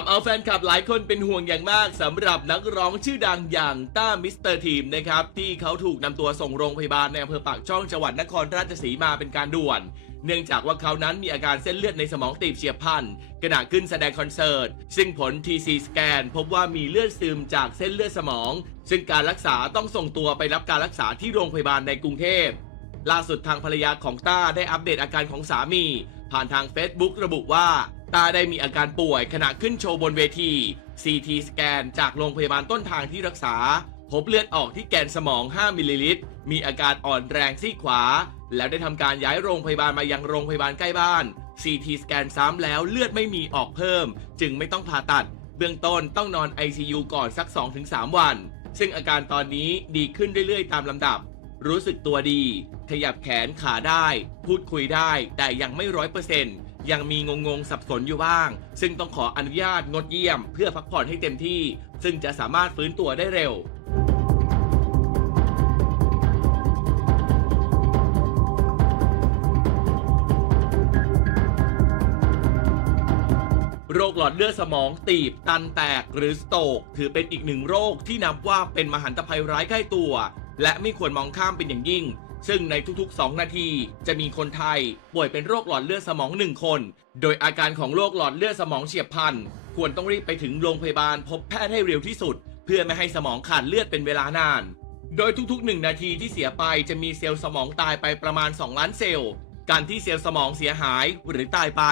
ทำเอาแฟนคลับหลายคนเป็นห่วงอย่างมากสำหรับนักร้องชื่อดังอย่างต้ามิสเตอร์ทีมนะครับที่เขาถูกนำตัวส่งโรงพยาบาลในอำเภอปากช่องจังหวัดนครราชสีมาเป็นการด่วนเนื่องจากว่าเขานั้นมีอาการเส้นเลือดในสมองตีบเฉียบพลันขณะขึ้นแสดงคอนเสิร์ตซึ่งผล TC สแกนพบว่ามีเลือดซึมจากเส้นเลือดสมองซึ่งการรักษาต้องส่งตัวไปรับการรักษาที่โรงพยาบาลในกรุงเทพล่าสุดทางภรรยาของต้าได้อัปเดตอาการของสามีผ่านทาง Facebook ระบุว่าต้าได้มีอาการป่วยขณะขึ้นโชว์บนเวที CT สแกนจากโรงพยาบาลต้นทางที่รักษาพบเลือดออกที่แกนสมอง 5 มิลลิลิตรมีอาการอ่อนแรงซีกขวาแล้วได้ทำการย้ายโรงพยาบาลมายังโรงพยาบาลใกล้บ้าน CT สแกนซ้ำแล้วเลือดไม่มีออกเพิ่มจึงไม่ต้องผ่าตัดเบื้องต้นต้องนอน ICU ก่อนสัก 2-3 วันซึ่งอาการตอนนี้ดีขึ้นเรื่อยๆตามลำดับรู้สึกตัวดีขยับแขนขาได้พูดคุยได้แต่ยังไม่100%ยังมีงงสับสนอยู่บ้างซึ่งต้องขออนุญาตงดเยี่ยมเพื่อพักผ่อนให้เต็มที่ซึ่งจะสามารถฟื้นตัวได้เร็วโรคหลอดเลือดสมองตีบตันแตกหรือสโตรกถือเป็นอีกหนึ่งโรคที่นับว่าเป็นมหันตภัยร้ายใกล้ตัวและไม่ควรมองข้ามเป็นอย่างยิ่งซึ่งในทุกๆ2 นาทีจะมีคนไทยป่วยเป็นโรคหลอดเลือดสมอง1 คนโดยอาการของโรคหลอดเลือดสมองเฉียบพลันควรต้องรีบไปถึงโรงพยาบาลพบแพทย์ให้เร็วที่สุดเพื่อไม่ให้สมองขาดเลือดเป็นเวลานานโดยทุกๆ1 นาทีที่เสียไปจะมีเซลล์สมองตายไปประมาณ2 ล้านเซลล์การที่เซลล์สมองเสียหายหรือตายไป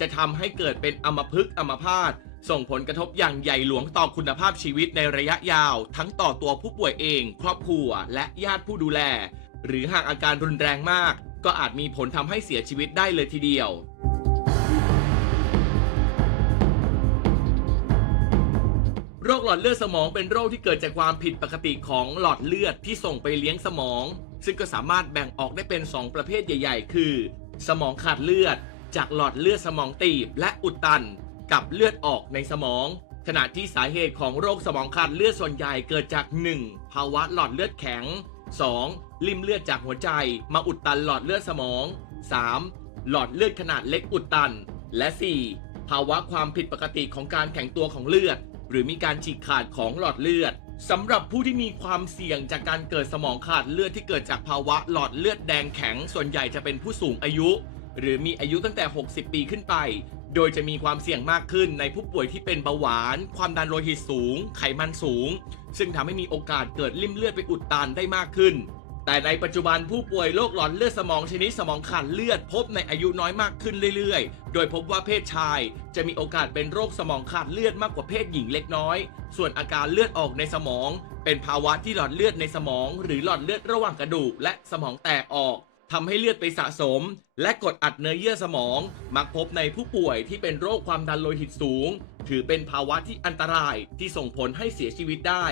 จะทำให้เกิดเป็นอัมพฤกษ์อัมพาตส่งผลกระทบอย่างใหญ่หลวงต่อคุณภาพชีวิตในระยะยาวทั้งต่อตัวผู้ป่วยเองครอบครัวและญาติผู้ดูแลหรือหากอาการรุนแรงมากก็อาจมีผลทำให้เสียชีวิตได้เลยทีเดียวโรคหลอดเลือดสมองเป็นโรคที่เกิดจากความผิดปกติของหลอดเลือดที่ส่งไปเลี้ยงสมองซึ่งก็สามารถแบ่งออกได้เป็น2 ประเภทใหญ่ๆคือสมองขาดเลือดจากหลอดเลือดสมองตีบและอุดตันกับเลือดออกในสมองขณะที่สาเหตุของโรคสมองขาดเลือดส่วนใหญ่เกิดจาก 1. ภาวะหลอดเลือดแข็ง 2. ริ่มเลือดจากหัวใจมาอุดตันหลอดเลือดสมอง 3. หลอดเลือดขนาดเล็กอุดตันและ 4. ภาวะความผิดปกติของการแข็งตัวของเลือดหรือมีการฉีกขาดของหลอดเลือดสำหรับผู้ที่มีความเสี่ยงจากการเกิดสมองขาดเลือดที่เกิดจากภาวะหลอดเลือดแดงแข็งส่วนใหญ่จะเป็นผู้สูงอายุหรือมีอายุตั้งแต่60 ปีขึ้นไปโดยจะมีความเสี่ยงมากขึ้นในผู้ป่วยที่เป็นเบาหวานความดันโลหิตสูงไขมันสูงซึ่งทำให้มีโอกาสเกิดริ่มเลือดไปอุดตันได้มากขึ้นแต่ในปัจจุบันผู้ป่วยโรคหลอดเลือดสมองชนิดสมองขาดเลือดพบในอายุน้อยมากขึ้นเรื่อยๆโดยพบว่าเพศชายจะมีโอกาสเป็นโรคสมองขาดเลือดมากกว่าเพศหญิงเล็กน้อยส่วนอาการเลือดออกในสมองเป็นภาวะที่หลอดเลือดในสมองหรือหลอดเลือดระหว่างกระดูกและสมองแตกออกทำให้เลือดไปสะสมและกดอัดเนื้อเยื่อสมองมักพบในผู้ป่วยที่เป็นโรคความดันโลหิตสูงถือเป็นภาวะที่อันตรายที่ส่งผลให้เสียชีวิตได้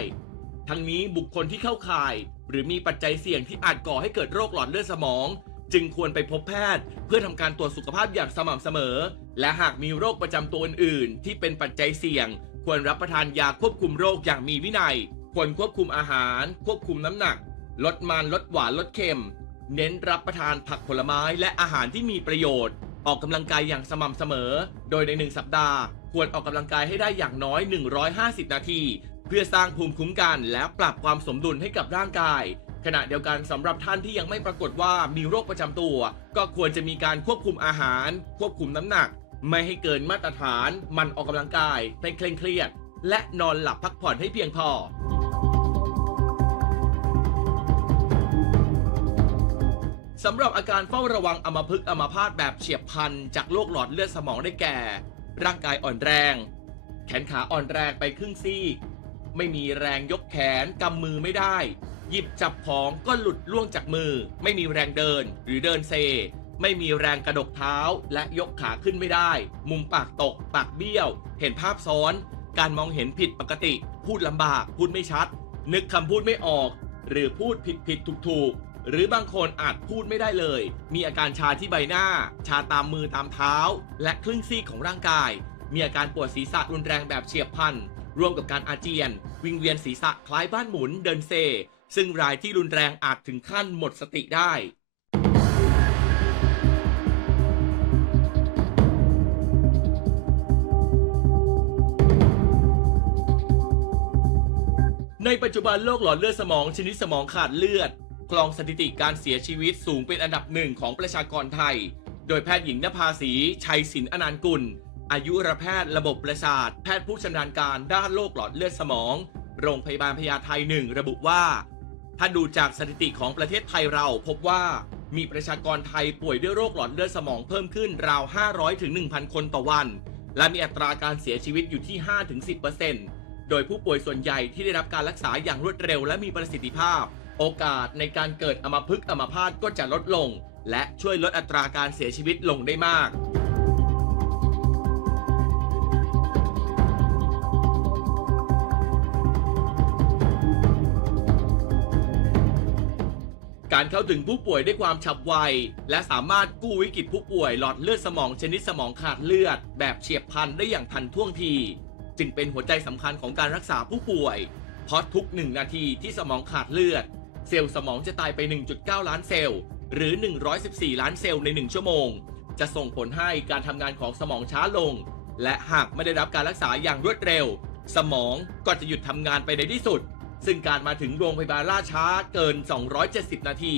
ทั้งนี้บุคคลที่เข้าข่ายหรือมีปัจจัยเสี่ยงที่อาจก่อให้เกิดโรคหลอดเลือดสมองจึงควรไปพบแพทย์เพื่อทำการตรวจสุขภาพอย่างสม่ำเสมอและหากมีโรคประจำตัวอื่นๆที่เป็นปัจจัยเสี่ยงควรรับประทานยาควบคุมโรคอย่างมีวินัยควรควบคุมอาหารควบคุมน้ำหนักลดมันลดหวานลดเค็มเน้นรับประทานผักผลไม้และอาหารที่มีประโยชน์ออกกำลังกายอย่างสม่ำเสมอโดยใน1 สัปดาห์ควรออกกำลังกายให้ได้อย่างน้อย150 นาทีเพื่อสร้างภูมิคุ้มกันและปรับความสมดุลให้กับร่างกายขณะเดียวกันสำหรับท่านที่ยังไม่ปรากฏว่ามีโรคประจำตัวก็ควรจะมีการควบคุมอาหารควบคุมน้ำหนักไม่ให้เกินมาตรฐานมันออกกำลังกายไม่เคร่งเครียดและนอนหลับพักผ่อนให้เพียงพอสำหรับอาการเฝ้าระวังอัมพฤกษ์อัมพาตแบบเฉียบพลันจากโรคหลอดเลือดสมองได้แก่ร่างกายอ่อนแรงแขนขาอ่อนแรงไปครึ่งซีกไม่มีแรงยกแขนกำมือไม่ได้หยิบจับของก็หลุดล่วงจากมือไม่มีแรงเดินหรือเดินเซไม่มีแรงกระดกเท้าและยกขาขึ้นไม่ได้มุมปากตกปากเบี้ยวเห็นภาพซ้อนการมองเห็นผิดปกติพูดลำบากพูดไม่ชัดนึกคำพูดไม่ออกหรือพูดผิดถูกหรือบางคนอาจพูดไม่ได้เลยมีอาการชาที่ใบหน้าชาตามมือตามเท้าและครึ่งซีกของร่างกายมีอาการปวดศีรษะรุนแรงแบบเฉียบพลันร่วมกับการอาเจียนวิงเวียนศีรษะคล้ายบ้านหมุนเดินเซซึ่งรายที่รุนแรงอาจถึงขั้นหมดสติได้ ในปัจจุบันโรคหลอดเลือดสมองชนิดสมองขาดเลือดครองสถิติการเสียชีวิตสูงเป็นอันดับหนึ่งของประชากรไทยโดยแพทย์หญิงณภาสีชัยศิลป์อนันต์กุลอายุรแพทย์ระบบประสาทแพทย์ผู้ชำนาญการด้านโรคหลอดเลือดสมองโรงพยาบาลพญาไท1ระบุว่าถ้าดูจากสถิติของประเทศไทยเราพบว่ามีประชากรไทยป่วยด้วยโรคหลอดเลือดสมองเพิ่มขึ้นราว500ถึง 1,000 คนต่อวันและมีอัตราการเสียชีวิตอยู่ที่ 5-10%โดยผู้ป่วยส่วนใหญ่ที่ได้รับการรักษาอย่างรวดเร็วและมีประสิทธิภาพโอกาสในการเกิดอัมพฤกษ์อัมพาตก็จะลดลงและช่วยลดอัตราการเสียชีวิตลงได้มากการเข้าถึงผู้ป่วยด้วยความฉับไวและสามารถกู้วิกฤตผู้ป่วยหลอดเลือดสมองชนิดสมองขาดเลือดแบบเฉียบพลันได้อย่างทันท่วงทีจึงเป็นหัวใจสำคัญของการรักษาผู้ป่วยเพราะทุก1นาทีที่สมองขาดเลือดเซลล์สมองจะตายไป 1.9 ล้านเซลล์หรือ114ล้านเซลล์ใน1ชั่วโมงจะส่งผลให้การทำงานของสมองช้าลงและหากไม่ได้รับการรักษาอย่างรวดเร็วสมองก็จะหยุดทำงานไปในที่สุดซึ่งการมาถึงโรงพยาบาลล่าช้าเกิน270นาที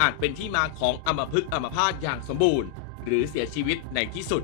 อาจเป็นที่มาของอัมพฤกษ์อัมพาตอย่างสมบูรณ์หรือเสียชีวิตในที่สุด